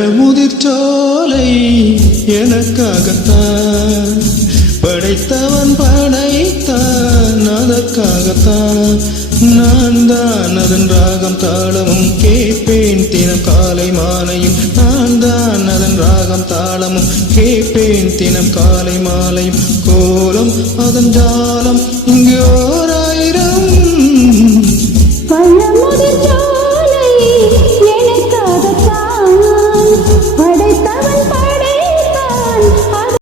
பழமுதிர்ச்சோலை எனக்காகத்தான் படைத்தவன் படைத்தான் அதற்காகத்தான் நான் தான் அதன் ராகம் தாளமும் கேட்பேன் தினம் காலை மாலையும் நான் தான் அதன் ராகம் தாளமும் கேட்பேன் தினம் காலை மாலையும் கோலம் அதன் ஜாலம் இங்கு ஓராயிரம்